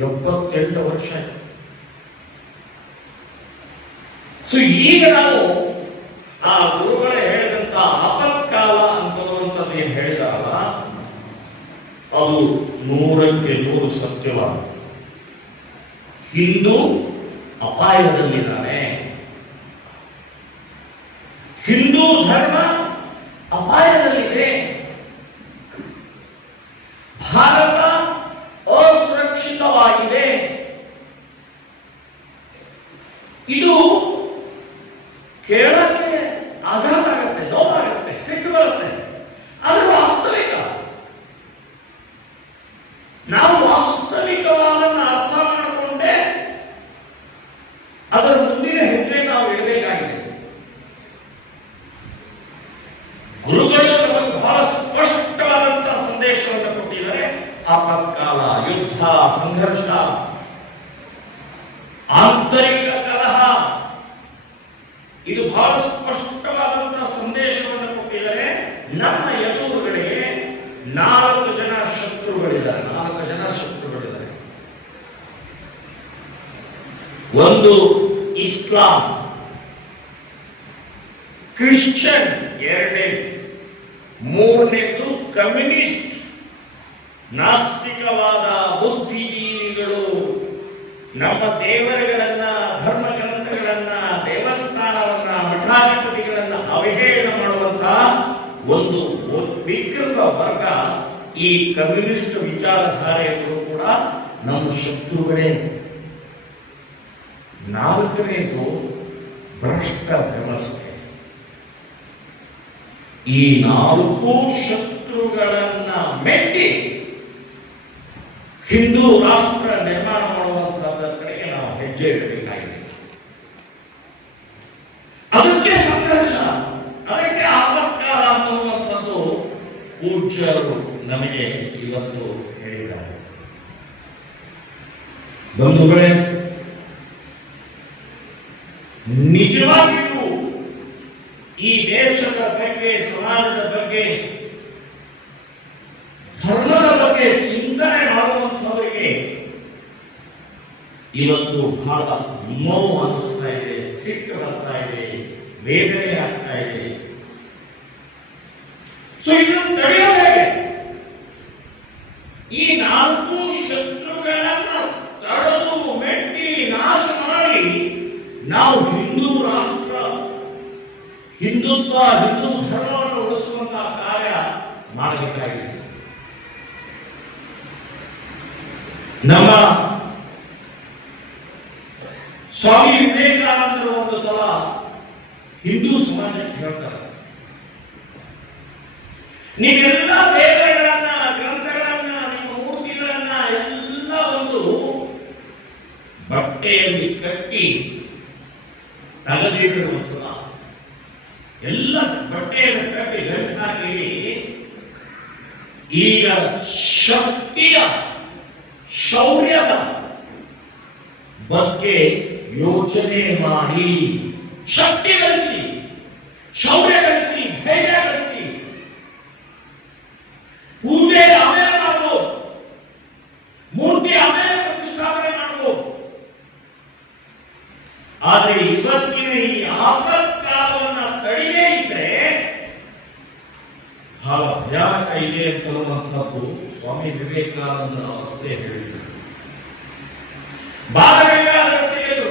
78 ವರ್ಷ. ಸೊ ಈಗ ನಾವು ಆ ಗುರುಗಳೇ ಹೇಳಿದಂತ ಆಪತ್ಕಾಲ ಅಂತನ್ನುವಂಥದ್ದು ಏನು ಹೇಳಿದಾರಲ್ಲ, ಅದು 100ಕ್ಕೆ 100 ಸತ್ಯವಾದ. ಹಿಂದೂ ಅಪಾಯದಲ್ಲಿದ್ದಾನೆ, ಹಿಂದೂ ಧರ್ಮ ಅಪಾಯದಲ್ಲಿದೆ, ಭಾರತ ಅಸುರಕ್ಷಿತವಾಗಿದೆ. ಇದು ಕೇಳಕ್ಕೆ ಆಘಾತ ಆಗುತ್ತೆ, ನೋವಾಗುತ್ತೆ, ಸಿಟ್ಟು ಬರುತ್ತೆ. ಅದು ವಾಸ್ತವಿಕ. ನಾವು ವಾಸ್ತವಿಕವಾದನ್ನ ಅರ್ಥ ಮಾಡಿಕೊಂಡೆ ಅದರ ಮುಂದಿನ ಹೆಜ್ಜೆ ನಾವು ಇಡಬೇಕಾಗಿದೆ. ಗುರುಗಳು ನಮಗೆ ಬಹಳ ಸ್ಪಷ್ಟವಾದಂತಹ ಸಂದೇಶವನ್ನು ಕೊಟ್ಟಿದ್ದಾರೆ. ಆಪತ್ಕಾಲ, ಯುದ್ಧ, ಸಂಘರ್ಷ, ಆಂತರಿಕ ಕಲಹ, ಇದು ಬಹಳ ಸ್ಪಷ್ಟವಾದಂತಹ ಸಂದೇಶವನ್ನು ಕೊಟ್ಟಿದ್ದಾರೆ. ನಮ್ಮ ಎದುರುಗಳಿಗೆ 4 ಜನ ಶತ್ರುಗಳಿದ್ದಾರೆ. 4 ಜನ ಶತ್ರುಗಳಿದ್ದಾರೆ. ಒಂದು ಇಸ್ಲಾಂ, ಕ್ರಿಶ್ಚಿಯನ್, 2ನೇ, 3ನೇದು ಕಮ್ಯುನಿಸ್ಟ್, ನಾಸ್ತಿಕವಾದ ಬುದ್ಧಿಜೀವಿಗಳು. ನಮ್ಮ ದೇವರುಗಳನ್ನ, ಧರ್ಮ ಗ್ರಂಥಗಳನ್ನ, ದೇವಸ್ಥಾನವನ್ನ, ಮಠಾಧಿಪತಿಗಳನ್ನ ಅವಹೇಳನ ಮಾಡುವಂತಹ ಒಂದು ವಿಕೃತ ವರ್ಗ ಈ ಕಮ್ಯುನಿಸ್ಟ್ ವಿಚಾರಧಾರೆಗಳು ಕೂಡ ನಮ್ಮ ಶತ್ರುಗಳೇ. 4ನೇದು ಭ್ರಷ್ಟ ವ್ಯವಸ್ಥೆ. ಈ 4 ಶತ್ರುಗಳನ್ನ ಮೆಟ್ಟಿ ಹಿಂದೂ ರಾಷ್ಟ್ರ ನಿರ್ಮಾಣ ಮಾಡುವಂತಹದ್ರ ಕಡೆಗೆ ನಾವು ಹೆಜ್ಜೆ ಇಡಬೇಕಾಗಿದೆ. ಅದಕ್ಕೆ ಸಂಘರ್ಷ, ಅದಕ್ಕೆ ಆಪತ್ಕಾಲ ಅನ್ನುವಂಥದ್ದು ಪೂಜ್ಯರು ನಮಗೆ ಇವತ್ತು ಹೇಳಿದ್ದಾರೆ. ಬಂಧುಗಳೇ, ನಿಜವಾಗಿಯೂ ಈ ದೇಶದ ಬಗ್ಗೆ, ಸಮಾಜದ ಬಗ್ಗೆ, ಧರ್ಮದ ಬಗ್ಗೆ ಚಿಂತನೆ ಮಾಡುವಂಥವರಿಗೆ ಇವತ್ತು ಬಹಳ ನೋವು ಅನಿಸ್ತಾ ಇದೆ, ಸಿಟ್ಟು ಬರ್ತಾ ಇದೆ, ವೇದನೆ ಆಗ್ತಾ ಇದೆ. ಸೊ ಇದನ್ನು ತಡೆಯೋದು ಹೇಗೆ? ಈ 4 ಶತ್ರುಗಳನ್ನು ತಡೆದು ಮೆಟ್ಟಿ ನಾಶ ಮಾಡಿ ನಾವು ಹಿಂದೂ ರಾಷ್ಟ್ರ, ಹಿಂದುತ್ವ, ಹಿಂದೂ ಧರ್ಮವನ್ನು ಉಳಿಸುವಂತಹ ಕಾರ್ಯ ಮಾಡಬೇಕಾಗಿದೆ. ನಮ್ಮ ಸ್ವಾಮಿ ವಿವೇಕಾನಂದರು ಒಂದು ಸಲ ಹಿಂದೂ ಸಮಾಜಕ್ಕೆ ಹೇಳ್ತಾರೆ, ನೀವೆಲ್ಲ ವೇದಗಳನ್ನ, ಗ್ರಂಥಗಳನ್ನ, ನಿಮ್ಮ ಮೂರ್ತಿಗಳನ್ನ ಎಲ್ಲ ಒಂದು ಬಟ್ಟೆಯಲ್ಲಿ ಕಟ್ಟಿ ತಗದಿಡ್ರಿ. ಒಂದ್ಸಲ ಎಲ್ಲ ಬಟ್ಟೆಯನ್ನು ಕಟ್ಟಿ ಗಂಟು ಹಾಕಿ, ಈಗ ಶಕ್ತಿಯ, ಶೌರ್ಯದ ಬಗ್ಗೆ ಯೋಚನೆ ಮಾಡಿ, ಶಕ್ತಿ ಗಳಿಸಿ, ಶೌರ್ಯ ಗಳಿಸಿ, ಧೈರ್ಯ ಗಳಿಸಿ. ಪೂಜೆ ಆಮೇಲೆ ಮಾಡಬಹುದು, ಮೂರ್ತಿ ಆಮೇಲೆ ಪ್ರತಿಷ್ಠಾಪನೆ ಮಾಡಬಹುದು. ಆದರೆ ಇವತ್ತಿನ ಈ ಆಪತ್ಕಾಲವನ್ನು ತಡೆಯೇ ಇದ್ರೆ ಬಹಳ ಭಯಾನಕ ಇದೆ ಅಂತನ್ನುವಂಥದ್ದು ಸ್ವಾಮಿ ವಿವೇಕಾನಂದ ಅವರೇ ಹೇಳಿದರು. ಬಾಲಗಂಗಾಧರ ತಿಲಕರು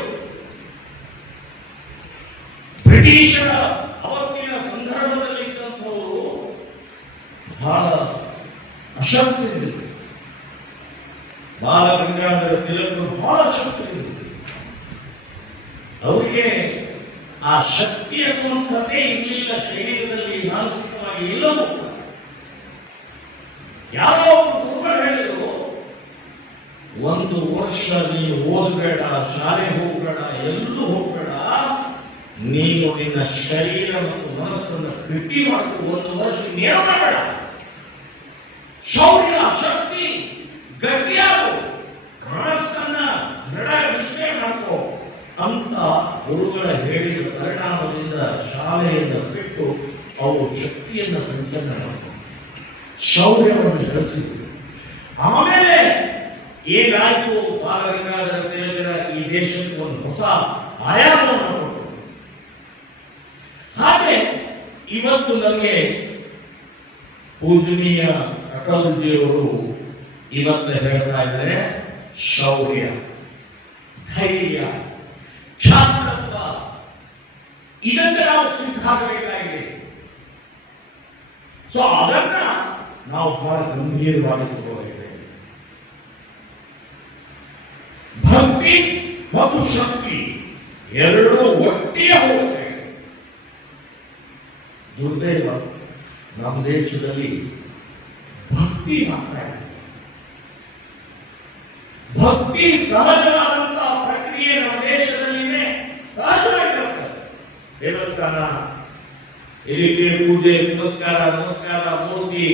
ಬ್ರಿಟಿಷರ ಅವತ್ತಿನ ಸಂದರ್ಭದಲ್ಲಿ ಇದ್ದಂಥವರು ಬಹಳ ಅಶಕ್ತರಿದ್ದರು. ಬಾಲಗಂಗಾಧರ ತಿಲಕರು ಬಹಳ ಶಕ್ತರಿದ್ದರು. ಅವರಿಗೆ ಆ ಶಕ್ತಿ ಅನ್ನುವಂಥದ್ದೇ ಇರಲಿಲ್ಲ ಶರೀರದಲ್ಲಿ, ಮಾನಸಿಕವಾಗಿ ಎಲ್ಲವೂ. ಯಾರೋ ಗುರುಗಳು ಹೇಳಿದ್ರು, 1 ವರ್ಷ ನೀನು ಓದಬೇಡ, ಶಾಲೆ ಹೋಗಬೇಡ, ಎಲ್ಲೂ ಹೋಗಬೇಡ, ನೀನು ನಿನ್ನ ಶರೀರ ಮತ್ತು ಮನಸ್ಸನ್ನು ಗಟ್ಟಿ ಮಾಡ್ಕೊ, 1 ವರ್ಷ ನೇರ ಬೇಡ, ಶೌರ್ಯ, ಶಕ್ತಿ ಗಟ್ಟಿಯಾಗು, ಮನಸ್ಸನ್ನ ದೃಢ ನಿಶ್ಚಯ ಮಾಡ್ಕೋ ಅಂತ ಗುರುಗಳ ಹೇಳಿದ ಪರಿಣಾಮದಿಂದ ಶಾಲೆಯನ್ನು ಬಿಟ್ಟು ಅವು ಶಕ್ತಿಯನ್ನು ಸಂಚಲನ ಮಾಡಿದ್ರು, ಶೌರ್ಯವನ್ನು ಬೆಳೆಸಿದ್ರು. ಆಮೇಲೆ ಏನಾಯ್ತು ಬಾಲಗಂಗಾಧರ ತಿಲಕರ ಈ ದೇಶಕ್ಕೆ ಒಂದು ಹೊಸ ಆಯಾಮವನ್ನು ಕೊಟ್ಟರು. ಹಾಗೆ ಇವತ್ತು ನಮಗೆ ಪೂಜನೀಯ ಅಟಲ್ಜಿಯವರು ಇವತ್ತು ಹೇಳ್ತಾ ಇದ್ದಾರೆ, ಶೌರ್ಯ, ಧೈರ್ಯ, ಛಾತ್ರತ್ವ ಇದಕ್ಕೆ ನಾವು ಸಿದ್ಧಾಗಬೇಕಾಗಿದೆ. ಸೊ ಅದನ್ನ ನಾವು ಬಹಳ ಗಂಭೀರವಾಗಿ ತಗೋಬೇಕು. ಭಕ್ತಿ ಮತ್ತು ಶಕ್ತಿ ಎರಡೂ ಒಟ್ಟಿಗೆ ಹೋಗುತ್ತೆ. ದುರ್ದೈವ ನಮ್ಮ ದೇಶದಲ್ಲಿ ಭಕ್ತಿ ಮಾತ್ರ ಇದೆ. ಭಕ್ತಿ ಸಹಜವಾದಂತಹ ಪ್ರಕ್ರಿಯೆ ನಮ್ಮ ದೇಶದಲ್ಲಿ ಸಹಜವಾಗಿರುತ್ತೆ. ದೇವಸ್ಥಾನ, ಎಲ್ಲಿಗೆ ಪೂಜೆ, ಪುರಸ್ಕಾರ, ನಮಸ್ಕಾರ, ಮೂರ್ತಿ,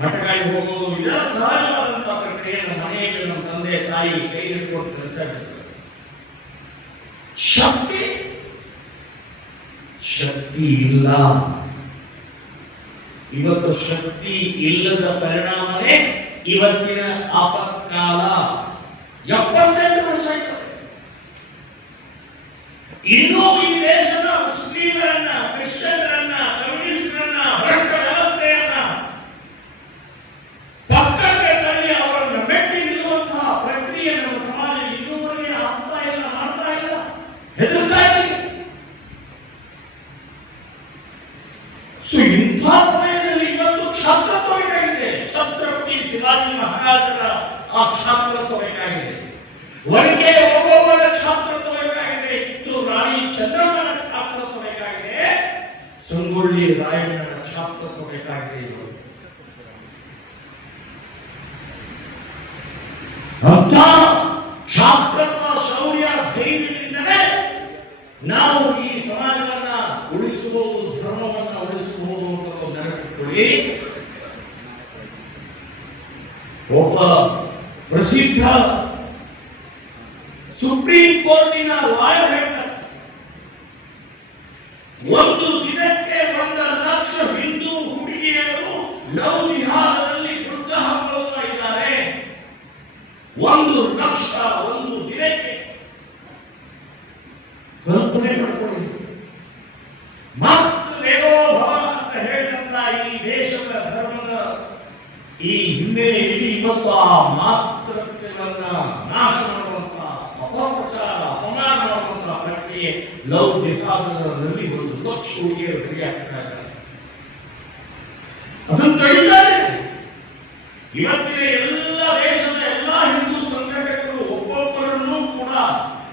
ಮಠಗಳಿಗೆ ಹೋಗೋದು ಇದೆಲ್ಲ ಸಹಜವಾದಂತಹ ಪ್ರಕ್ರಿಯೆ. ನಮ್ಮ ಮನೆಯಲ್ಲಿ ನಮ್ಮ ತಂದೆ ತಾಯಿ ಕೈ ಹಿಡ್ಕೊಂಡು ಕೆಲಸ ಮಾಡ್ತಾರೆ. ಶಕ್ತಿ ಇಲ್ಲ. ಇವತ್ತು ಶಕ್ತಿ ಇಲ್ಲದ ಪರಿಣಾಮವೇ ಇವತ್ತಿನ ಆಪತ್ಕಾಲ. 78 ವರ್ಷ ಆಯ್ತದೆ. ಇನ್ನೂ ಈ ದೇಶದ ಮುಸ್ಲಿಮರನ್ನ, ಕ್ರಿಶ್ಚಿಯನ್ರನ್ನ, ಕಮ್ಯುನಿಸ್ಟರನ್ನ, ಭ್ರಷ್ಟ ವ್ಯವಸ್ಥೆಯನ್ನ ಪಕ್ಕಕ್ಕೆ ತಳ್ಳಿ ಅವರನ್ನು ಮೆಟ್ಟಿ ನಿಲ್ಲುವಂತಹ ಪ್ರಕ್ರಿಯೆ ನಮ್ಮ ಸಮಾಜ ಇನ್ನೂವರೆಗೆ ಆಗ್ತಾ ಇಲ್ಲ, ಮಾಡ್ತಾ ಇಲ್ಲ, ಹೆದರ್ತಾ ಇದೆ. ಇಂಥ ಸಮಯದಲ್ಲಿ ಇವತ್ತು ಕ್ಷಾತ್ರತ್ವ ಬೇಕಾಗಿದೆ. ಛತ್ರಪತಿ ಶಿವಾಜಿ ಮಹಾರಾಜರ ಆ ಕ್ಷಾತ್ರತ್ವ ಬೇಕಾಗಿದೆ. ಒಳಗೆ ಹೋಗುವವರ ಕ್ಷಾತ್ರತ್ವ ಬೇಕಾಗಿದೆ. ಕಿತ್ತೂರು ರಾಣಿ ಚಂದ್ರಮ್ಮನ ಕ್ಷಾತ್ರತ್ವ ಬೇಕಾಗಿದೆ. ಸಂಗೊಳ್ಳಿ ರಾಯಣ್ಣನ ಕ್ಷಾತ್ರತ್ವ ಬೇಕಾಗಿದೆ. ಅಂತ ಕ್ಷಾತ್ರತ್ವ, ಶೌರ್ಯ, ಧೈರ್ಯದಿಂದಲೇ ನಾವು ಈ ಸಮಾಜವನ್ನ ಉಳಿಸಬಹುದು, ಧರ್ಮವನ್ನ ಉಳಿಸಬಹುದು ಅಂತ ನೆನಪಿಟ್ಕೊಳ್ಳಿ. ಒಬ್ಬ ಪ್ರಸಿದ್ಧ ಸುಪ್ರೀಂ ಕೋರ್ಟಿನ ಲಾಯರ್ ಹೇಳ್ತಾರೆ, ಒಂದು ದಿನಕ್ಕೆ 1,00,000 ಹಿಂದೂ ಹುಡುಗಿಯರು ಲವ್ ಜಿಹಾದದಲ್ಲಿ ಯುದ್ಧ ಹಾಕೊಳ್ತಾ ಇದ್ದಾರೆ. 1,00,000 ಒಂದು ದಿನಕ್ಕೆ. ಕಲ್ಪನೆ ಮಾಡ್ಕೊಳ್ಳಿ. ಮಾತೃದೇವೋಭವ ಅಂತ ಹೇಳಿದಂತ ಈ ದೇಶದ ಧರ್ಮದ ಈ ಹಿನ್ನೆಲೆಯಲ್ಲಿ ಇವತ್ತು ಆ ಮಾತೃತ್ವವನ್ನ ನಾಶ ಮಾಡುವಂತ, ಅಪಪ್ರಚಾರ, ಅಪಮಾನ ಮಾಡುವಂತಹ ಪ್ರಕ್ರಿಯೆ ಲವ್ ಜಿಹಾದದಲ್ಲಿ 1,00,000 ಹುಡುಗಿಯರು ಬಲಿಯಾಗ್ತಾ ಇದ್ದಾರೆ. ಅದನ್ನು ತಡೆಯಿದ್ದಾರೆ. ಇವತ್ತಿನ ಎಲ್ಲ ದೇಶದ ಎಲ್ಲ ಹಿಂದೂ ಸಂಘಟನೆಗಳು ಒಬ್ಬೊಬ್ಬರನ್ನೂ ಕೂಡ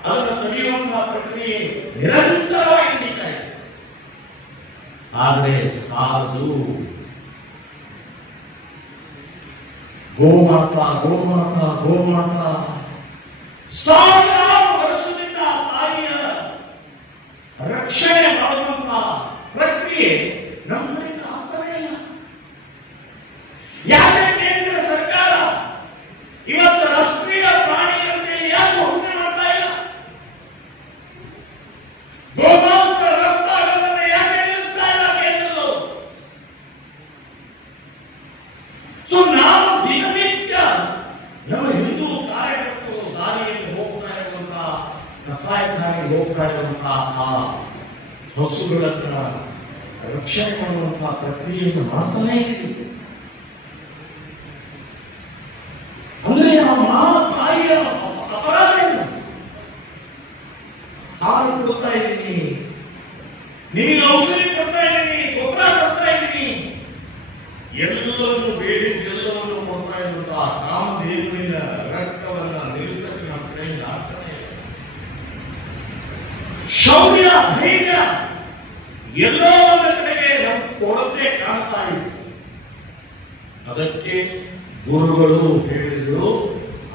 ಅದನ್ನು ತಡೆಯುವಂತಹ ಪ್ರಕ್ರಿಯೆ ನಿರಂತರವಾಗಿ ನಡೀತಾ ಇದೆ. ಆದರೆ ಸಾಲದು. ಗೋಮಾತಾ ಗೋಮಾತಾ ಗೋಮಾತಾ ಸಾವಿರಾರು ವರ್ಷದಿಂದ ತಾಯಿಯ ರಕ್ಷಣೆ ಮಾಡುವಂತಹ ಪ್ರಕ್ರಿಯೆ ನಮ್ಮಲ್ಲಿಂದ ಆಗ್ತಾನೆ ಇಲ್ಲ. ಯಾಕೆ ಕೇಂದ್ರ ಸರ್ಕಾರ ಇವತ್ತು ರಾಷ್ಟ್ರೀಯ ಪ್ರಾಣಿ ಅಂತೇಳಿ ಯಾಕೆ ಘೋಷಣೆ ಮಾಡ್ತಾ ಇಲ್ಲ? ಗೋಮಾಂಸ ರಫ್ತಾಗೋದನ್ನ ಯಾಕೆ ನಿಲ್ಲಿಸ್ತಾ ಇಲ್ಲ ಕೇಂದ್ರದವರು? ಸೊ ನಾವು ದಿನನಿತ್ಯ ನಮ್ಮ ಹಿಂದೂ ಕಾರ್ಯಕರ್ತರು ದಾರಿಯಲ್ಲಿ ಹೋಗ್ತಾ ಇರುವಂತಹ, ಕಸಾಯಖಾನೆಗೆ ಹೋಗ್ತಾ ಇರುವಂತಹ ಆ ಹಸುಗಳನ್ನ ರಕ್ಷಣೆ ಮಾಡುವಂತಹ ಪ್ರಕ್ರಿಯೆಯನ್ನು ಮಾಡ್ತಾನೇ ಇದ್ದೀವಿ. ಅಂದ್ರೆ ಆ ತಾಯಿಯ ಅಪರಾಧ ಏನು? ಹಾಲು ಕೊಡ್ತಾ ಇದ್ದೀನಿ, ನಿಮಗೆ ಔಷಧಿ ಕೊಡ್ತಾ ಇದ್ದೀನಿ, ಗೊಬ್ಬರ ಕೊಡ್ತಾ ಇದ್ದೀನಿ, ಎಲ್ಲವನ್ನು ಬೇಡಿದ್ದೆಲ್ಲವನ್ನು ಕೊಡ್ತಾ ಇರುವಂತಹ ಕಾಮಧೇನುವಿನ ರಕ್ತವನ್ನ ನಿಲ್ಲಿಸಕ್ಕೆ ನಮ್ಮ ಕಡೆಯಿಂದ ಆಗ್ತಾನೆ ಇಲ್ಲ. ಶೌರ್ಯ, ಧೈರ್ಯ ಎಲ್ಲೋ ಒಂದು ಕಡೆಗೆ ನಮ್ಮ ಕೊರತೆ ಕಾಣ್ತಾ ಇದೆ. ಅದಕ್ಕೆ ಗುರುಗಳು ಹೇಳಿದ್ರು,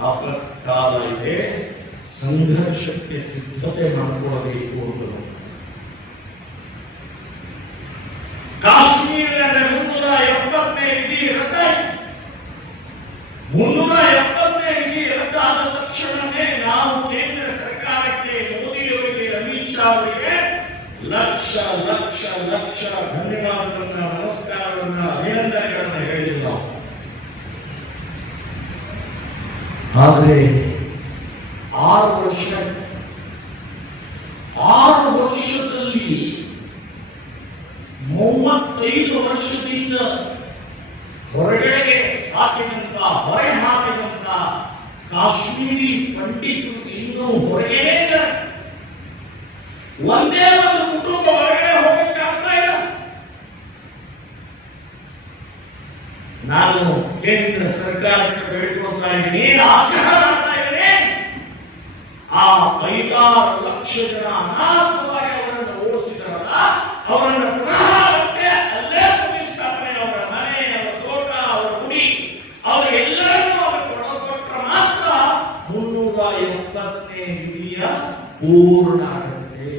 ಆಪತ್ಕಾಲ ಇದೆ, ಸಂಘರ್ಷಕ್ಕೆ ಸಿದ್ಧತೆ ಮಾಡಿಕೊಳ್ಳಬೇಕು ಅಂತ. ಕಾಶ್ಮೀರದ 370ನೇ ವಿಧಿ ರದ್ದಾಯಿತು. 370ನೇ ವಿಧಿ ರದ್ದಾದ ತಕ್ಷಣವೇ ನಾವು ಕೇಂದ್ರ ಸರ್ಕಾರಕ್ಕೆ, ಮೋದಿಯವರಿಗೆ, ಅಮಿತ್ ಶಾ ಅವರಿಗೆ ಲಕ್ಷ ಲಕ್ಷ ಲಕ್ಷ ಧನ್ಯವಾದಗಳನ್ನ, ನಮಸ್ಕಾರವನ್ನ, ಅಭಿನಂದನೆಗಳನ್ನ ಹೇಳಿಲ್ಲ. ಆದರೆ 6 ವರ್ಷ. 6 ವರ್ಷದಲ್ಲಿ 35 ವರ್ಷದಿಂದ ಹೊರಗಡೆಗೆ ಹಾಕಿದಂತ ಹೊರಗೆ ಹಾಕಿದಂತ ಕಾಶ್ಮೀರಿ ಪಂಡಿತರು ಇನ್ನೂ ಹೊರಗಡೆ ಇದ್ದಾರೆ. ಒಂದೇ ಒಂದು ಕುಟುಂಬ ಹೊರಗಡೆ ಹೋಗಕ್ಕೆ ಆಗ್ತಾ ಇಲ್ಲ. ನಾನು ಕೇಂದ್ರ ಸರ್ಕಾರಕ್ಕೆ ಬೇಡಿಕೊಳ್ತಾ ಇದ್ದೀನಿ, ಆಗ್ರಹ ಮಾಡ್ತಾ ಇದ್ದೀನಿ, ಆ 5-6 ಲಕ್ಷ ಜನ ಅನಾಥವಾಗಿ ಅವರನ್ನು ಓಡಿಸಿದಾರಲ್ಲ, ಅವರನ್ನು ಪುನಃ ಮತ್ತೆ ಅಲ್ಲೇ ಪ್ರತಿಷ್ಠಾಪನೆ, ಅವರ ಮನೆ, ಅವರ ತೋಟ, ಅವರ ಗುಡಿ, ಅವರೆಲ್ಲರನ್ನೂ ಅವರು ಕೊಟ್ಟರೆ ಮಾತ್ರ 370ನೇ ವಿಧಿಯ ಪೂರ್ಣ ಆಗುತ್ತೆ.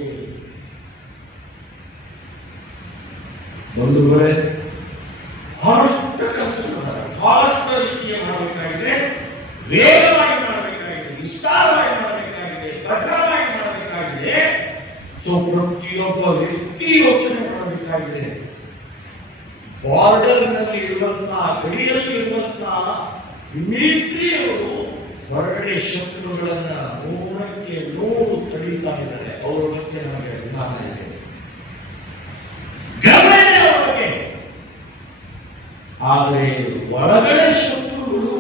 ಬಂಧುಗಳೇ, ಬಹಳಷ್ಟು ಕೆಲಸಗಳು ಬಹಳಷ್ಟು ರೀತಿಯ ಮಾಡಬೇಕಾಗಿದೆ, ವೇಗವಾಗಿ ಮಾಡಬೇಕಾಗಿದೆ, ವಿಸ್ತಾರವಾಗಿ ಮಾಡಬೇಕಾಗಿದೆ, ಪ್ರಖರವಾಗಿ ಮಾಡಬೇಕಾಗಿದೆ. ಸೊ ಪ್ರತಿಯೊಬ್ಬ ವ್ಯಕ್ತಿ ಯೋಚನೆ ಮಾಡಬೇಕಾಗಿದೆ. ಬಾರ್ಡರ್ ನಲ್ಲಿ ಇರುವಂತಹ, ಗಡಿಯಲ್ಲಿ ಇರುವಂತಹ ಮಿಲಿಟರಿಯವರು ಹೊರಗಡೆ ಶತ್ರುಗಳನ್ನ 100ಕ್ಕೆ 100 ತಡೀತಾ ಇದ್ದಾರೆ. ಅವರ ಬಗ್ಗೆ ನಮಗೆ ಅಭಿಮಾನ ಇದೆ, ಗಮನ ಇದೆ ಅವರ ಬಗ್ಗೆ. ಆದರೆ ಒಳಗಡೆ ಶತ್ರುಗಳು,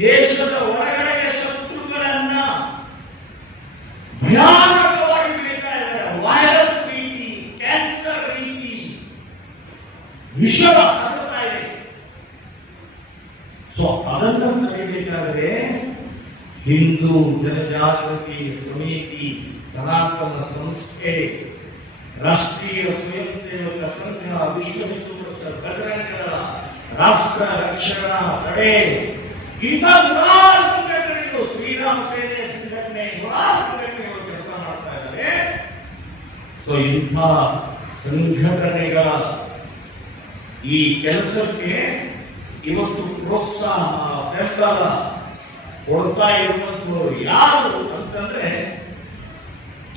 ದೇಶದ ಒಳಗಡೆ ಶತ್ರುಗಳನ್ನ ಭಯಾನಕವಾಗಿ ಬೆಳೀತಾ ಇದ್ದಾರೆ. ವೈರಸ್ ರೀತಿ, ಕ್ಯಾನ್ಸರ್ ರೀತಿ ವಿಷವ ಹರಡ್ತಾ ಇದೆ. ಸೊ ಅದನ್ನು ತಡೆಯಬೇಕಾದರೆ ಹಿಂದೂ ಜನಜಾಗೃತಿ ಸಮಿತಿ, ಸನಾತನ ಸಂಸ್ಥೆ, ರಾಷ್ಟ್ರೀಯ ಸ್ವಯಂ ಸೇವಕ ಸಂಘ, ವಿಶ್ವ ಹಿಂದೂ ಪರಿಷತ್, ಬಜರಂಗ ದಳ, ರಾಷ್ಟ್ರ ರಕ್ಷಣಾ ಪಡೆ, ಇಂಥ ನೂರಾರು ಸಂಘಟನೆಗಳು, ಶ್ರೀರಾಮ ಸೇನೆ ಸಂಘಟನೆ, ನೂರಾರು ಸಂಘಟನೆಗಳು ಕೆಲಸ ಮಾಡ್ತಾ ಇದ್ದಾರೆ. ಸೊ ಇಂಥ ಸಂಘಟನೆಗಳ ಈ ಕೆಲಸಕ್ಕೆ ಇವತ್ತು ಪ್ರೋತ್ಸಾಹ, ಬೆಂಬಲ ಕೊಡ್ತಾ ಇರುವಂತವರು ಯಾರು ಅಂತಂದ್ರೆ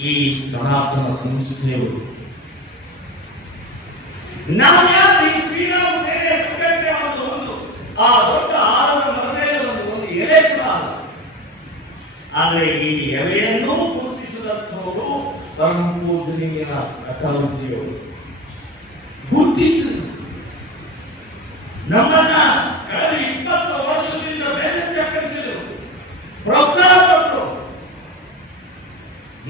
ಈ ಸನಾತನ ಸಂಸ್ಥೆಯವರು. ನಾವು ಯಾರು ಈ ಶ್ರೀರಾಮ ಸೇನೆ ಸಂಘಟನೆ ಒಂದು ಆ ದೊಡ್ಡ ಆಲದ ಮರಮೇಲೆ ಒಂದು ಎಲೆ ಕೂಡ ಅಲ್ಲ. ಆದರೆ ಈ ಎಲೆಯನ್ನು ಗುರುತಿಸಿದಂಥವರು ಪರಮ ಪೂಜನೀಯ ಅಟಲ್ಜಿಯವರು ಗುರುತಿಸಿದರು. ನಮ್ಮನ್ನ ಕಳೆದ 20 ವರ್ಷದಿಂದ ಬೆನ್ನಟ್ಟಿಸಿದರು, ಪ್ರೋತ್ಸಾಹ ಕೊಟ್ಟರು.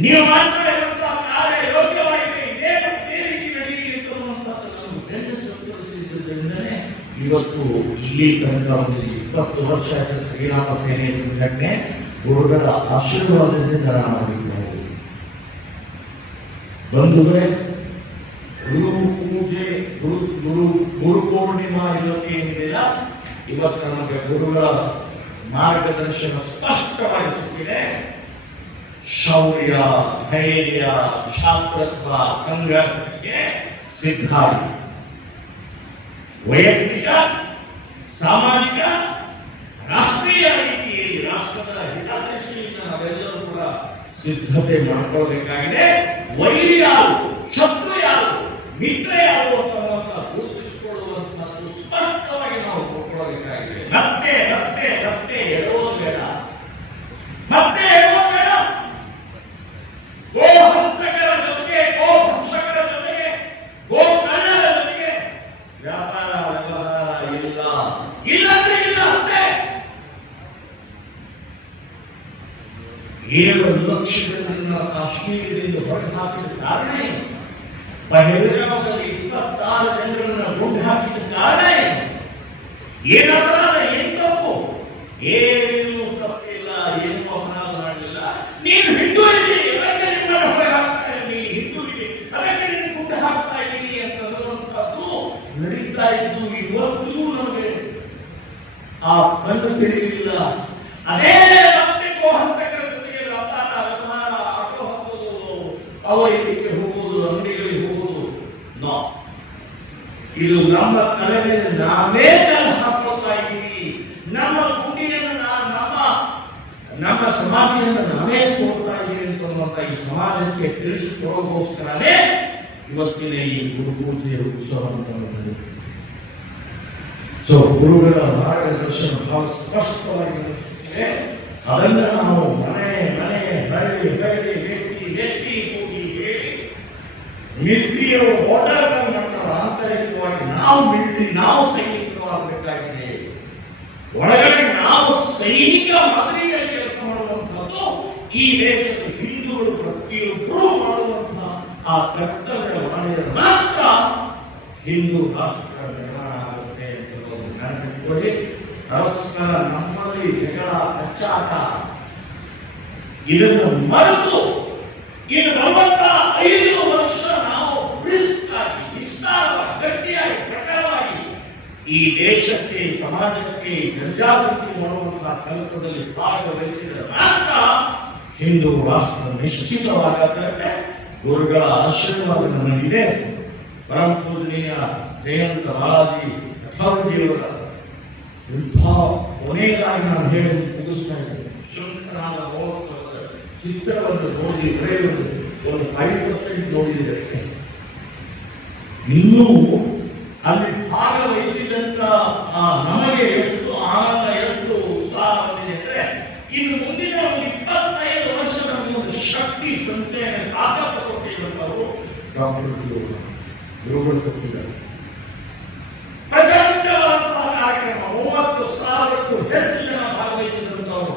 ನೀವು ಮಾಡ್ತಾ ಇರುವಂತಹ ಕಾರ್ಯ ಯೋಗ್ಯವಾಗಿದೆ, ಇದೇ ರೀತಿ ನಡೀಲಿ ಅಂತನ್ನುವಂಥದ್ದನ್ನು ಬೆನ್ನಟ್ಟಿಸಿದ್ದರಿಂದಲೇ ಇವತ್ತು ಇಲ್ಲಿ ತನಕ ಒಂದು 20 ವರ್ಷ ಶ್ರೀರಾಮ ಸೇನೆ ಸಂಘಟನೆ ಗುರುಗಳ ಆಶೀರ್ವಾದದಿಂದ ಜನ ಮಾಡಿದ್ದಾರೆ. ಬಂಧುಗಳೇ, ಗುರು ಪೂಜೆ, ಗುರು ಪೂರ್ಣಿಮಾ ಇವತ್ತು ಏನಿದೆಯಲ್ಲ, ಇವತ್ತು ನಮಗೆ ಗುರುಗಳ ಮಾರ್ಗದರ್ಶನ ಸ್ಪಷ್ಟವಾಗಿ ಸಿಕ್ಕಿದೆ. ಶೌರ್ಯ, ಧೈರ್ಯ, ಶಾಸ್ತ್ರತ್ವ, ಸಂಘಟನೆಗೆ ಸಿದ್ಧಾಗಿ ವೈಯಕ್ತಿಕ, ಸಾಮಾಜಿಕ, ರಾಷ್ಟ್ರೀಯ ರೀತಿಯಲ್ಲಿ ರಾಷ್ಟ್ರದ ಹಿತದೃಷ್ಟಿಯಿಂದ ನಾವೆಲ್ಲರೂ ಕೂಡ ಸಿದ್ಧತೆ ಮಾಡ್ಕೊಳ್ಬೇಕಾಗಿದೆ. ವೈರಿ ಯಾರು, ಶತ್ರು ಯಾರು, ಮಿತ್ರ ಯಾರು ಅಂತ ಗುರುತಿಸಿಕೊಳ್ಳುವಂತಹದ್ದು ಸ್ಪಷ್ಟವಾಗಿ ನಾವು ಕೊಟ್ಕೊಳ್ಬೇಕಾಗಿದೆ. ಮತ್ತೆ ಮತ್ತೆ ಮತ್ತೆ ಹೇಳೋದು ಬೇಡ, ಮತ್ತೆ ಹೇಳೋದು ಬೇಡ. ಗೋ ಹಂತಕರ ಜೊತೆಗೆ, ಗೋ ಭಕ್ಷಕರ ಜೊತೆಗೆ, ಗೋ ಕಳ್ಳರ ಜೊತೆಗೆ ವ್ಯಾಪಾರ ವ್ಯವಹಾರ ಇಲ್ಲ, ಇಲ್ಲಂದ್ರೆ ಇಲ್ಲ. ಅಂತೆ 7 ಲಕ್ಷ ಜನರನ್ನ ಕಾಶ್ಮೀರದಿಂದ ಹೊರಗೆ ಹಾಕಿದ ಕಾರಣ ಏನು? ಬಹಿರಂಗದಲ್ಲಿ 26 ಜನರನ್ನ ಗುಂಡು ಹಾಕಿದ ಕಾರಣ ಏನು? ಏನಾದರೂ ಏನು ತಪ್ಪು? ಏನು ತಪ್ಪಿಲ್ಲ, ಏನು ಅಪರಾಧ ಮಾಡಲಿಲ್ಲ. ನೀನು ಹಿಂದೂ ಇದ್ದೀರಿ, ಅದಕ್ಕೆ ನಿಮ್ಮನ್ನು ಹೊರಗೆ ಹಾಕ್ತಾ ಇದ್ದೀನಿ, ಹಿಂದೂ ಇದ್ದೀರಿ ಅದಕ್ಕೆ ನಿನ್ನ ಗುಂಡು ಹಾಕ್ತಾ ಇದ್ದೀನಿ ಅಂತನ್ನುವಂಥದ್ದು ನಡೀತಾ ಇದ್ದು ಇವತ್ತು ನಮಗೆ ಆ ಕಣ್ಣು ತಿಳಿದಿಲ್ಲ. ಅದೇ ಮತ್ತೆ ಗೋಹಂತಕರ ಜೊತೆಗೆ ವ್ಯಾಪಾರ ವ್ಯವಹಾರ, ಆಟೋ ಹಾಕೋದು, ಅವರಿಗೆ ಹೋಗುವುದು, ಅಂಗಡಿಗಳಿಗೆ ಹೋಗುವುದು. ನೋ, ಇದು ನಮ್ಮ ತಲೆ ಮೇಲೆ ನಾವೇ ಕಲ್ಲು ಹಾಕೊಳ್ತಾ ಇದ್ದೀವಿ. ನಮ್ಮ ಗುಂಡಿಯನ್ನು ನಮ್ಮ ಸಮಾಧಿಯನ್ನು ನಾವೇ ಕೊಡ್ತಾ ಇದ್ದೀವಿ ಅಂತನ್ನುವಂತ ಈ ಸಮಾಜಕ್ಕೆ ತಿಳಿಸಿಕೊಡೋಗೋಸ್ಕರನೇ ಇವತ್ತಿನ ಈ ಗುರುಪೂಜೆಯ ಉತ್ಸವ ಅಂತ. ಸೊ ಗುರುಗಳ ಮಾರ್ಗದರ್ಶನ ಬಹಳ ಸ್ಪಷ್ಟವಾಗಿ ಅನಿಸಿದೆ. ಅದನ್ನು ನಾವು ಮನೆ ಮನೆ ಹಳ್ಳಿ ಹಳ್ಳಿ ವ್ಯಕ್ತಿ ವ್ಯಕ್ತಿ ಕೂಡಿ ಹೇಳಿ ಮಿಲಿಟರಿಯರು ಓಡಾಟ ಮಾಡ್ತಾರೆ. ಆಂತರಿಕವಾಗಿ ನಾವು ಮಿಲಿಟರಿ, ನಾವು ಸೈನಿಕರಾಗಬೇಕಾಗಿದೆ. ಒಳಗಡೆ ನಾವು ಸೈನಿಕ ಮಾದರಿಯಲ್ಲಿ ಕೆಲಸ ಮಾಡುವಂತಹದ್ದು ಈ ದೇಶದ ಹಿಂದೂಗಳು ಪ್ರತಿಯೊಬ್ಬರೂ ಮಾಡುವಂತಹ ಆ ಕರ್ತವ್ಯ ಮಾಡಿದರೆ ಮಾತ್ರ ಹಿಂದೂ ರಾಷ್ಟ್ರ ನಿರ್ಮಾಣ ಆಗುತ್ತೆ ಅಂತ ನೆನಪಿಟ್ಕೊಳ್ಳಿ. ಪರಸ್ಪರ ನಮ್ಮಲ್ಲಿ ಜಗಳ ಕಚ್ಚಾಟ ಇದನ್ನು ಮರೆತು ಇನ್ನು 45 ವರ್ಷ ನಾವು ಬ್ರಿಸ್ಕಾಗಿ ವಿಸ್ತಾರವಾಗಿ ಗಟ್ಟಿಯಾಗಿ ಪ್ರಕಾರವಾಗಿ ಈ ದೇಶಕ್ಕೆ ಸಮಾಜಕ್ಕೆ ಜನಜಾಗೃತಿ ಮಾಡುವಂತಹ ಕೆಲಸದಲ್ಲಿ ಭಾಗವಹಿಸಿದರೆ ಮಾತ್ರ ಹಿಂದೂ ರಾಷ್ಟ್ರ ನಿಶ್ಚಿತವಾಗುತ್ತೆ. ಗುರುಗಳ ಆಶೀರ್ವಾದ ನಮಗಿದೆ. ಪರಮ ಪೂಜನೀಯ ಜಯಂತ ಬಾಲಾಜಿ ಕಠಾವಜಿಯವರ ಇಂಥ ಕೊನೆಯದಾಗಿ ನಾನು ಹೇಳಿ ಮುಗಿಸ್ತಾ ಇದ್ದೇನೆ. ಶಂಕರಾದ ಮಹೋತ್ಸವದ ಚಿತ್ರವನ್ನು ನೋಡಿ ಬರೆಯುವುದು ಒಂದು 5% ನೋಡಿದರೆ ಇನ್ನೂ ಅಲ್ಲಿ ಭಾಗವಹಿಸಿದಂತ ನಮಗೆ ಎಷ್ಟು ಆನಂದ, ಎಷ್ಟು ಉತ್ಸಾಹ ಬಂದಿದೆ ಅಂದರೆ ಇನ್ನು ಮುಂದಿನ ಒಂದು 25 ವರ್ಷದ ಒಂದು ಶಕ್ತಿ ಸಂಚಯನ ತಾಕತ್ತು ಕೊಟ್ಟಿರುವಂತವರು ಡಾಕ್ಟರ್ ಗುರುಗಳು ಕೊಟ್ಟಿದ್ದಾರೆ. ಪ್ರಚಂಡವಾದಂತಹ ಕಾರ್ಯಕ್ರಮ 30,000ಕ್ಕೂ ಹೆಚ್ಚು ಜನ ಭಾಗವಹಿಸಿದಂತವರು,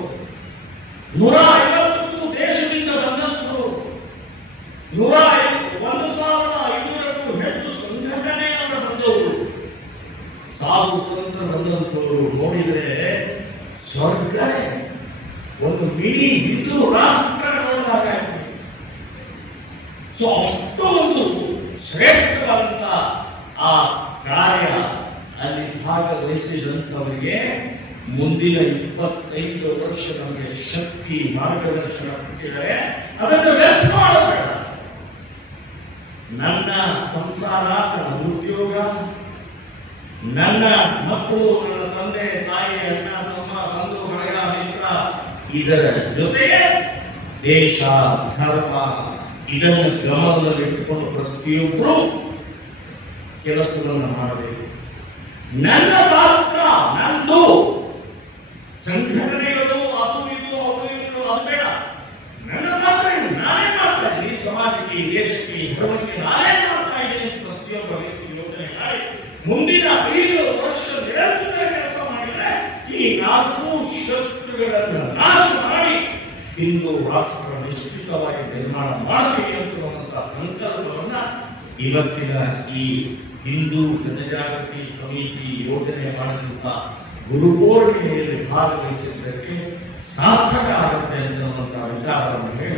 150ಕ್ಕೂ ದೇಶದಿಂದ ಬಂದಂತವರು, 1,500ಕ್ಕೂ ಹೆಚ್ಚು ಸಂಘಟನೆಯನ್ನು ಬಂದವರು, ಸಾಧು ಸಂತರು ಬಂದಂತವರು ನೋಡಿದರೆ ಸ್ವರ್ಗನೇ ಒಂದು ಮಿನಿ ಹಿಂದೂ ರಾಷ್ಟ್ರ ನೋಡಿದಾಗ ಅಷ್ಟೊಂದು ಶ್ರೇಷ್ಠವಾದಂತಹ ಆ ಕಾರ್ಯ ಅಲ್ಲಿ ಭಾಗವಹಿಸಿದಂಥವರಿಗೆ ಮುಂದಿನ 25 ವರ್ಷ ನಮಗೆ ಶಕ್ತಿ ಮಾರ್ಗದರ್ಶನ ಕೊಟ್ಟಿದ್ದಾರೆ. ಅದನ್ನು ವ್ಯರ್ಥ ಮಾಡಬೇಡ. ನನ್ನ ಸಂಸಾರ, ನನ್ನ ಉದ್ಯೋಗ, ನನ್ನ ಮಕ್ಕಳು, ನನ್ನ ತಂದೆ ತಾಯಿ, ಅಣ್ಣ ತಮ್ಮ, ಬಂಧು ಬಳಗ, ಮಿತ್ರ, ಇದರ ಜೊತೆಗೆ ದೇಶ ಧರ್ಮ ಇದನ್ನು ಗಮನದಲ್ಲಿಟ್ಟುಕೊಂಡು ಪ್ರತಿಯೊಬ್ಬರು ಕೆಲಸವನ್ನು ಮಾಡಬೇಕು. ನನ್ನ ಪಾತ್ರ ನಂದು, ಸಂಘಟನೆಗಳು ಅದು ಇದು ಅದು ಇದು ಅದು ಬೇಡ. ನನ್ನ ಪಾತ್ರ ನಾನೇ ಮಾಡ್ತಾ ಇದ್ದೀನಿ, ಸಮಾಜಕ್ಕೆ, ಈ ದೇಶಕ್ಕೆ, ಈ ಧರ್ಮಕ್ಕೆ ನಾನೇ ಮಾಡ್ತಾ ಇದ್ದೀನಿ. ಪ್ರತಿಯೊಬ್ಬ ವ್ಯಕ್ತಿ ಯೋಚನೆ ಮಾಡಿ ಮುಂದಿನ 5 ವರ್ಷ ನಿರಂತರ ಕೆಲಸ ಮಾಡಿದರೆ ಈ 4 ಶತ್ರುಗಳನ್ನು ನಾಶ ಮಾಡಿ ಹಿಂದೂ ರಾಷ್ಟ್ರ ನಿಶ್ಚಿತವಾಗಿ ನಿರ್ಮಾಣ ಮಾಡಬೇಕು ಅನ್ನುವಂತಹ ಸಂಕಲ್ಪವನ್ನ ಇವತ್ತಿನ ಈ ಹಿಂದೂ ಜನಜಾಗೃತಿ ಸಮಿತಿ ಯೋಜನೆ ಮಾಡಿದಂತಹ ಗುರುಪೂರ್ಣಿಮೆಯಲ್ಲಿ ಭಾಗವಹಿಸಿದ್ದಕ್ಕೆ ಸಾರ್ಥಕ ಆಗುತ್ತೆ ಅನ್ನುವಂತಹ ವಿಚಾರವನ್ನು ಹೇಳಿ